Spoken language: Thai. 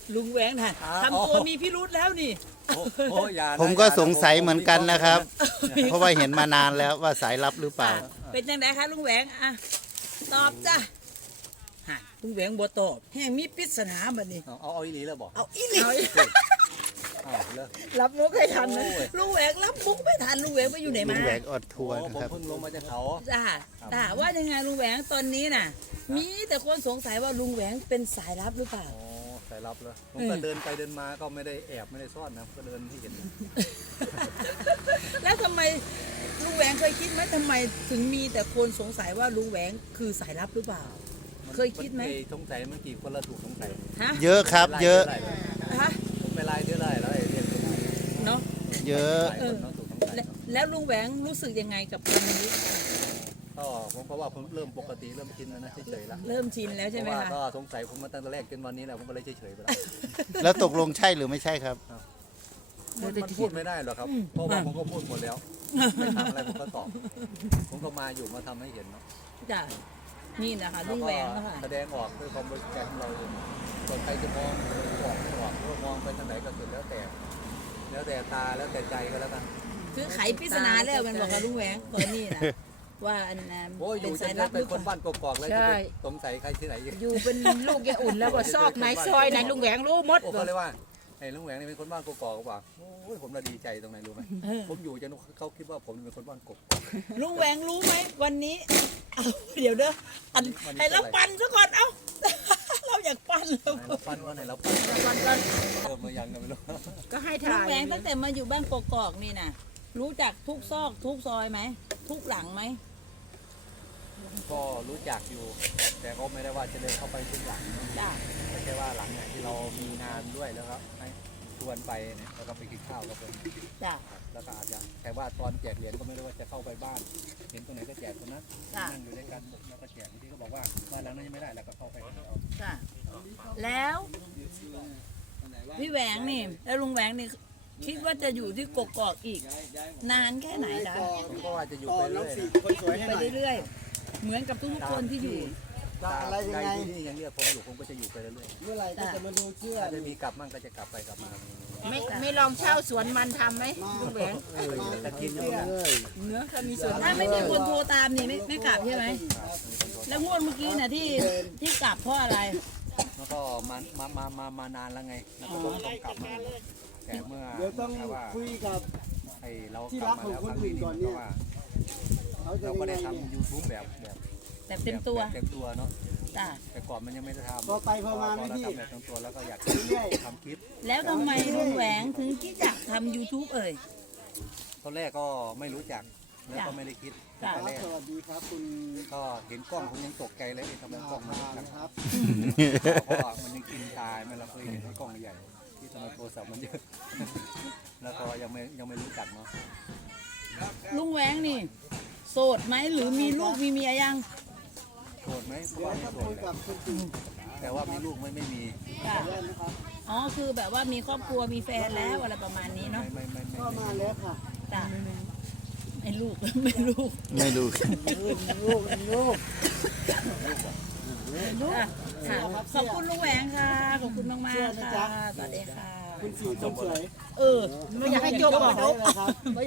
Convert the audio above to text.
ลุงแหวงน่ะทำตัวมีพิรุธแล้วนี่ผมก็สงสัยเหมือนกันนะครับ เพราะว่าเห็นมานานแล้วว่าสายลับหรือเปล่าเป็นจังไดคะลุงแหวงอ่ะตอบจ้ะฮะลุงแหวงบ่ตอบแห่งมีปริศนาบัดนี้เอาอีหลีเลยบอกเอาอีหลีเลยรับมุกให้ทันนะลุงแหวงรับมุกไม่ทันลุงแหวงไปอยู่ไหนลุมางแหวงออดทัวร์ผนะมครับเพิ่งลงมาจากเขาจ้าว่ายังไงลุงแหวงตอนนี้น่ะ มีแต่คนสงสัยว่าลุงแหวงเป็นสายลับหรือเปล่าอ๋อสายลับเลยผมก็เดินไปเดินมาก็ไม่ได้แอบไม่ได้ซ่อนนะก็เดินให้เห็นแล้วทำไมลุงแหวงเคยคิดไหมทำไมถึงมีแต่คนสงสัยว่าลุงแหวงคือสายลับหรือเปล่า เคยคิดไหมสงสัยมันกี่คนละถูกสงสัยฮะเยอะครับ เยอะฮะผมไปไล่เท่าไรแล้วไอ้เรื่องเนาะเยอะหลายคนเนาะถูกสงสัยแล้วลุงแหวงรู้สึกยังไงกับคนนี้ก็ผมก็ว่าผมเริ่มปกติเริ่มชินแล้วนะเฉยๆแล้วเริ่มชินแล้วใช่ไหมเพราะว่าคะก็สงสัยผมมาตั้งแต่แรกจนวันนี้แหละผมก็เลยเฉยๆไปแล้วแล้วตกลงใช่หรือไม่ใช่ครับมันพูดไม่ได้หรอกครับเพราะว่าผมก็พูดหมดแล้วไม่ทำอะไรผมก็ตอบผมก็มาอยู่มาทำให้เห็นเนาะจ้ะนี่นะคะลุงแหวงนะคะแสดงออกด้วยความบริสุทธิ์ใจของเราเองส่วนใครจะมองออกไม่ออกก็มองไปทางไหนก็สุดแล้วแต่ตาแล้วแต่ใจก็แล้วกันคือไขปริศนาแล้วมันบอกกับลุงแหวงตอนนี้นะว่าอันนั้นโอ้ยอเป็ยู่นจสายนลับหเป็รืนอคนเปล่าบ้านกอกๆแล้วจะไปสงสัยใครที่ไหนอีกอยู่เป็นลูกยายอุ่นแล้วก็ซอกไหนซอยไหนลุงแหวงรู้หมดโอ้เขาเลยว่าไอ้ลุงแหวงนี่เป็นคนบ้านกอกๆก็บอกโอ้ยผมระดีใจตรงไหนรู้ไหมผมอยู่จนเขาคิดว่าผมเป็นคนบ้านกอกลุงแหวงรู้ไหมวันนี้เอาเดี๋ยวเด้ออันให้เราปั่นซะก่อนเอ้า เราอยากปั่นแล้วไหนเราปั้นว่าไหนเราปั้นก่อนก่อนเริ่มมายังกันไม่รู้ก็ให้ลุถ่าง ยแหวงตั้งแต่มาอยู่บ้านกอกๆนี่นะรู้จักทุกซอกทุกซอยไหมทุกหลังไหมก็รู้จักอยู่ แต่ก็ไม่ได้ว่าจะเดินเข้าไปทุกหลังจ้ะไม่ใช่ว่าหลังไหนที่เรามีงานด้วยแล้วก็ให้ชวนไปเนี่ยแล้วก็ไปกินข้าวกับเพื่อนจ้ะแล้วก็อาจจะแต่ว่าตอนแจกเหรียญก็ไม่ได้ว่าจะเข้าไปบ้าน เห็นตรงไหนก็แจกตรงนั้นจ้ะนั่งอยู่ด้วยกันแล้วก็แจกบางทีก็บอกว่าบ้านหลังนั้นยังไม่ได้แล้วก็เข้าไปเอาจ้ะแล้วพี่แหวงนี่แล้วลุงแหวงนี่คิดว่าจะอยู่ที่กกอกอีก นานแค่ไหนจ๊ะผมก็ว่าจะอยู่ไปเรื่อยนะไปเรื่อยๆเหมือนกับทุกๆคนที่อยู่ถ้าใครที่นี่ยังเรียกผมอยู่ผมก็จะอยู่ไปเรื่อยเมื่อไหร่ก็จะมาดูเชื่อๆถ้าจะมีกลับมั่งก็จะกลับไปกลับมาไม่ลองเช่าสวนมันทำไหมลุงแหวงแต่กินอยู่นะเนื้อถ้ามีสวนถ้าไม่มีคนโทรตามนี่ไม่กลับใช่ไหมแล้วงวดเมื่อกี้น่ะที่กลับเพราะอะไรแล้วก็มานานแล้วไงแล้วก็ต้องกลับมาแต่เมื่อเดี๋ยวต้องว่าคุยกับไอ้เราที่กรัลักบขมาองแล้วคนครั้งอื่นี้นก่อนเพเนี่ยราะว่าเขาจะเราก็ยังได้ไงทำ YouTube แบบแต่เต็มตัวเต็มตัวเนาะจ้ะแต่ก่อนมันยังไม่ได้ทำพอไปพอมาไม่เราพี่ทำแบบเต็มตัวแล้วก็อยากเรื่อยทำคลิปแล้วทำไมลุงแหวงถึงคิดอยากทำ YouTube เอ่ยตอนแรกก็ไม่รู้จักแล้วก็ไม่ได้คิดจ้ะตอนแรกสวัสดีครับคุณก็เห็นกล้องผมยังตกใจเลยทำไมกล้องมันพาเล็กจังนะครับเพราะว่ามันยังกินตายมันเราเคยเห็นกล้องใหญ่ที่ทำไมโทรศัพท์มันเยอะ แล้วก็ยังไม่รู้จักเนาะลุงแหวงนี่ โสดไหมหรือมีลูกมีเมียยังโกรธไหมเพราะเดี๋ยวว่าไม่ถ้าโกรคุธยเลยกับคุณตู่แต่ว่ามีลูกไม่มีจ้ะได้นะครับอ๋อคือแบบว่ามีครอบครัวมีแฟนแล้วอะไรประมาณนี้เนาะไม่ก็มาแล้วค่ะจ้ะไม่ลูก ไม่ลูกไม่รู้ลูกค่ะขอบคุณลุงแหวงค่ะ ขอบคุณมากมากๆค่ะ สวัสดีค่ะคุณสีคนสวยเออไม่อยากให้จบก็หรมาอกใช้เลยครับ